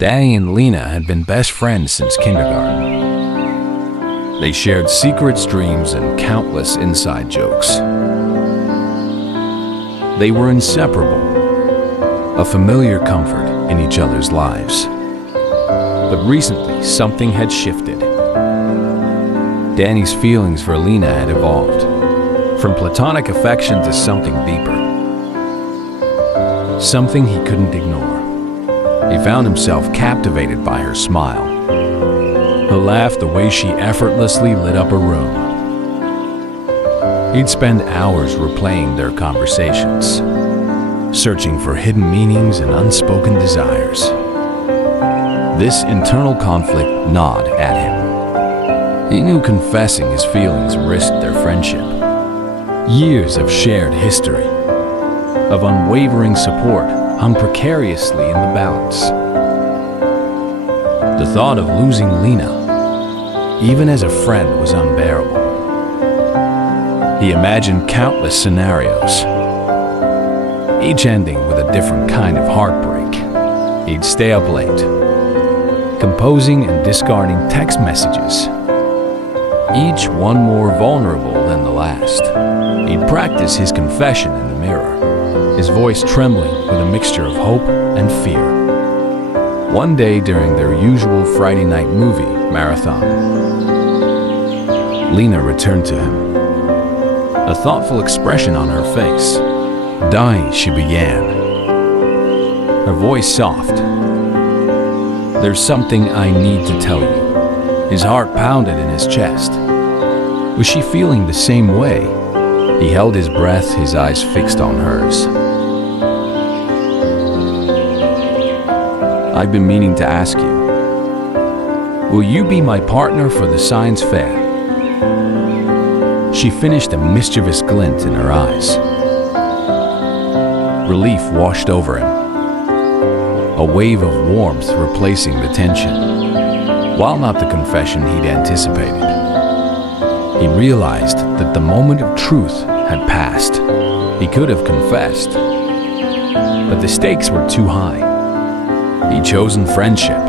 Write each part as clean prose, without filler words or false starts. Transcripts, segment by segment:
Danny and Lena had been best friends since kindergarten. They shared secrets, dreams, and countless inside jokes. They were inseparable, a familiar comfort in each other's lives. But recently, something had shifted. Danny's feelings for Lena had evolved, from platonic affection to something deeper. Something he couldn't ignore. He found himself captivated by her smile, her laugh, the way she effortlessly lit up a room. He'd spend hours replaying their conversations, searching for hidden meanings and unspoken desires. This internal conflict gnawed at him. He knew confessing his feelings risked their friendship. Years of shared history, of unwavering support, hung precariously in the balance. The thought of losing Lena, even as a friend, was unbearable. He imagined countless scenarios, each ending with a different kind of heartbreak. He'd stay up late, composing and discarding text messages, each one more vulnerable than the last. He'd practice his confession in the mirror, his voice trembling with a mixture of hope and fear. One day during their usual Friday night movie marathon, Lena returned to him, a thoughtful expression on her face. "Danny," she began, her voice soft. "There's something I need to tell you." His heart pounded in his chest. Was she feeling the same way? He held his breath, his eyes fixed on hers. "I've been meaning to ask you, will you be my partner for the science fair?" She finished, a mischievous glint in her eyes. Relief washed over him, a wave of warmth replacing the tension. While not the confession he'd anticipated, he realized that the moment of truth had passed. He could have confessed, but the stakes were too high. He'd chosen friendship,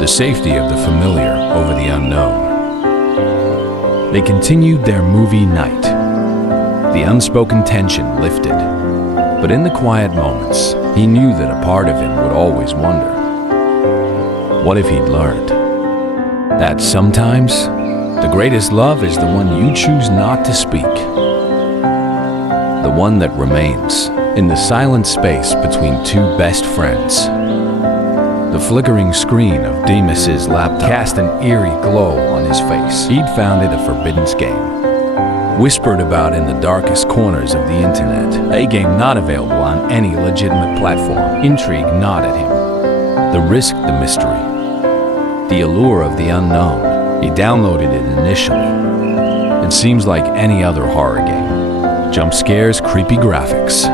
the safety of the familiar over the unknown. They continued their movie night. The unspoken tension lifted, but in the quiet moments, he knew that a part of him would always wonder, what if he'd learned that sometimes the greatest love is the one you choose not to speak, the one that remains in the silent space between two best friends. The flickering screen of Demas's laptop cast an eerie glow on his face. He'd found it a forbidden game, whispered about in the darkest corners of the internet, a game not available on any legitimate platform. Intrigue gnawed at him, the risk, the mystery, the allure of the unknown. He downloaded it initially. It seems like any other horror game. Jump scares, creepy graphics.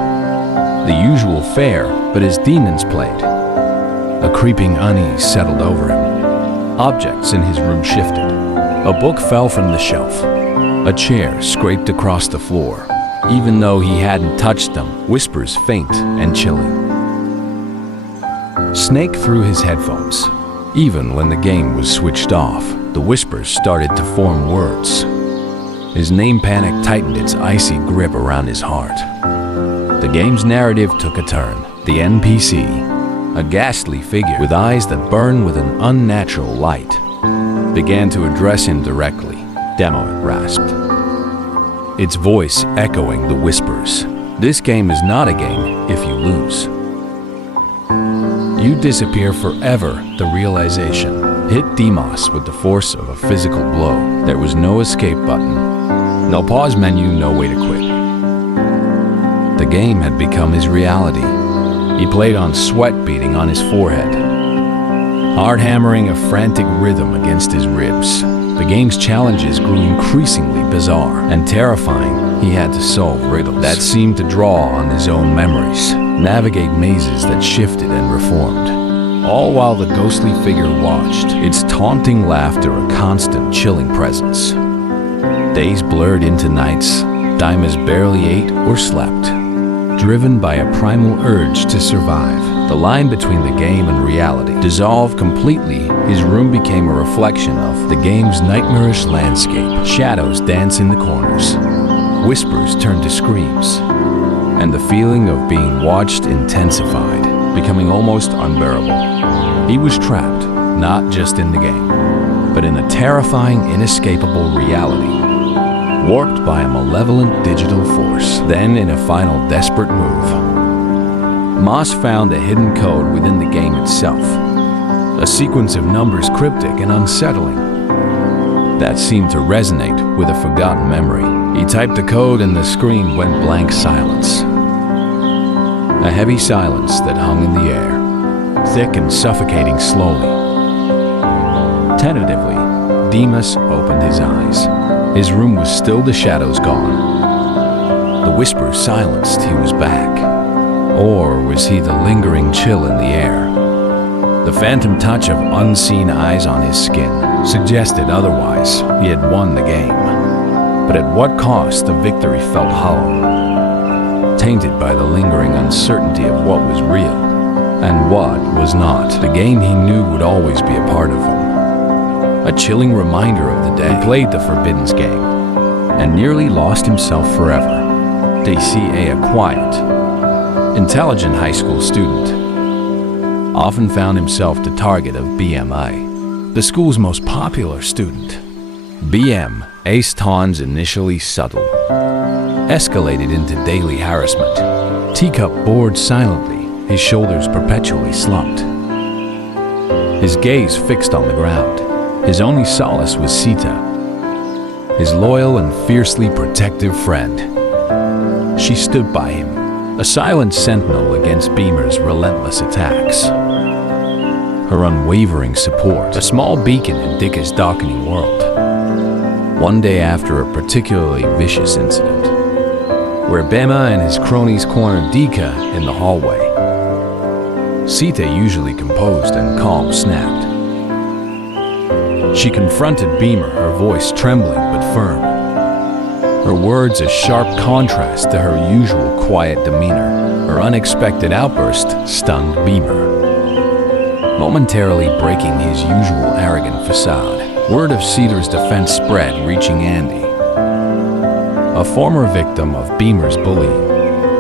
The usual fare, but as demons played, a creeping unease settled over him. Objects in his room shifted. A book fell from the shelf. A chair scraped across the floor. Even though he hadn't touched them, whispers faint and chilling snaked through his headphones. Even when the game was switched off, the whispers started to form words. His name panic tightened its icy grip around his heart. The game's narrative took a turn. The NPC, a ghastly figure with eyes that burn with an unnatural light, began to address him directly. "Demo," it rasped, its voice echoing the whispers. "This game is not a game if you lose. You disappear forever." The realization hit Demas with the force of a physical blow. There was no escape button, no pause menu, no way to quit. The game had become his reality. He played on sweat beading on his forehead, heart hammering a frantic rhythm against his ribs. The game's challenges grew increasingly bizarre and terrifying. He had to solve riddles that seemed to draw on his own memories, navigate mazes that shifted and reformed, all while the ghostly figure watched, its taunting laughter a constant chilling presence. Days blurred into nights. Dimas barely ate or slept. driven by a primal urge to survive. The line between the game and reality dissolved completely. His room became a reflection of the game's nightmarish landscape. Shadows danced in the corners, whispers turned to screams, and the feeling of being watched intensified, becoming almost unbearable. He was trapped, not just in the game, but in a terrifying, inescapable reality, warped by a malevolent digital force. Then, in a final desperate move, Moss found a hidden code within the game itself, a sequence of numbers cryptic and unsettling that seemed to resonate with a forgotten memory. He typed the code and the screen went blank silence. A heavy silence that hung in the air, thick and suffocating slowly. Tentatively, Demas opened his eyes. His room was still, the shadows gone. The whispers silenced. He was back. Or was he the lingering chill in the air? The phantom touch of unseen eyes on his skin suggested otherwise. He had won the game. But at what cost? The victory felt hollow, tainted by the lingering uncertainty of what was real and what was not. The game he knew would always be a part of him. A chilling reminder of the day he played the Forbidden's game and nearly lost himself forever. Dika, a quiet, intelligent high school student, often found himself the target of BMI, the school's most popular student. BM, Ace Taun's initially subtle, escalated into daily harassment. Teacup bored silently, his shoulders perpetually slumped. His gaze fixed on the ground. His only solace was Sita, his loyal and fiercely protective friend. She stood by him, a silent sentinel against Beamer's relentless attacks. Her unwavering support, a small beacon in Dika's darkening world. One day after a particularly vicious incident, where Bema and his cronies cornered Dika in the hallway, Sita, usually composed and calm, snapped. She confronted Beamer, her voice trembling but firm. Her words a sharp contrast to her usual quiet demeanor. Her unexpected outburst stunned Beamer, momentarily breaking his usual arrogant facade. Word of Cedar's defense spread, reaching Andy, a former victim of Beamer's bullying.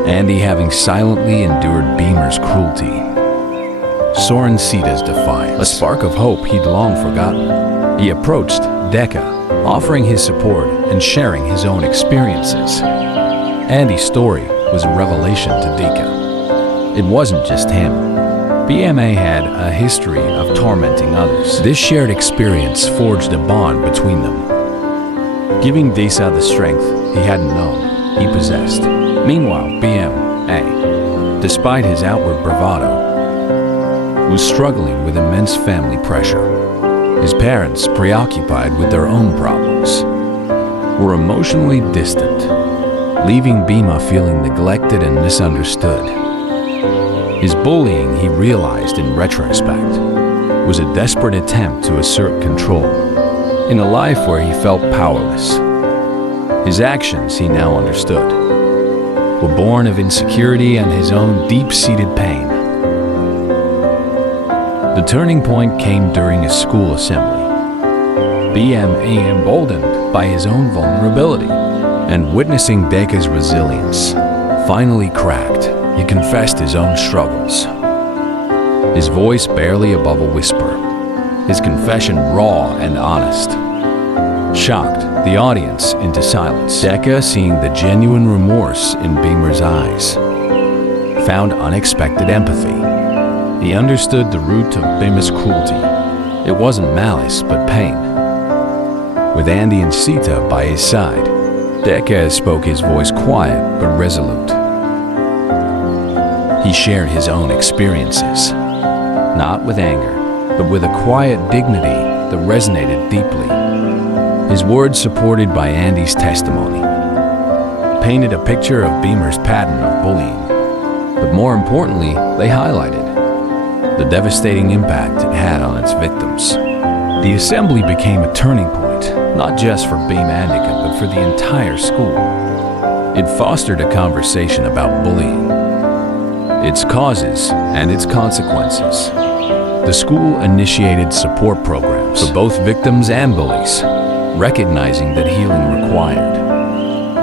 Andy, having silently endured Beamer's cruelty, saw in Cedar's defiance a spark of hope he'd long forgotten. He approached Dika, offering his support and sharing his own experiences. Andy's story was a revelation to Dika. It wasn't just him. BMA had a history of tormenting others. This shared experience forged a bond between them, giving Dika the strength he hadn't known he possessed. Meanwhile, BMA, despite his outward bravado, was struggling with immense family pressure. His parents, preoccupied with their own problems, were emotionally distant, leaving Bima feeling neglected and misunderstood. His bullying, he realized in retrospect, was a desperate attempt to assert control in a life where he felt powerless. His actions, he now understood, were born of insecurity and his own deep-seated pain. The turning point came during a school assembly. BMA, emboldened by his own vulnerability and witnessing Deka's resilience, finally cracked. He confessed his own struggles, his voice barely above a whisper, his confession raw and honest, shocked the audience into silence. Dika, seeing the genuine remorse in Beamer's eyes, found unexpected empathy. He understood the root of Bima's cruelty. It wasn't malice, but pain. With Andy and Sita by his side, Dika spoke, his voice quiet but resolute. He shared his own experiences, not with anger, but with a quiet dignity that resonated deeply. His words, supported by Andy's testimony, painted a picture of Beamer's pattern of bullying, but more importantly, they highlighted the devastating impact it had on its victims. The assembly became a turning point, not just for Beam and Dika, but for the entire school. It fostered a conversation about bullying, its causes and its consequences. The school initiated support programs for both victims and bullies, recognizing that healing required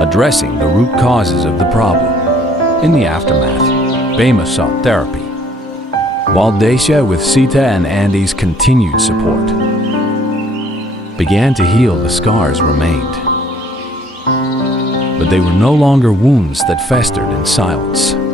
addressing the root causes of the problem. In the aftermath, Bema sought therapy, while Dacia, with Sita and Andy's continued support, began to heal. The scars remained, but they were no longer wounds that festered in silence.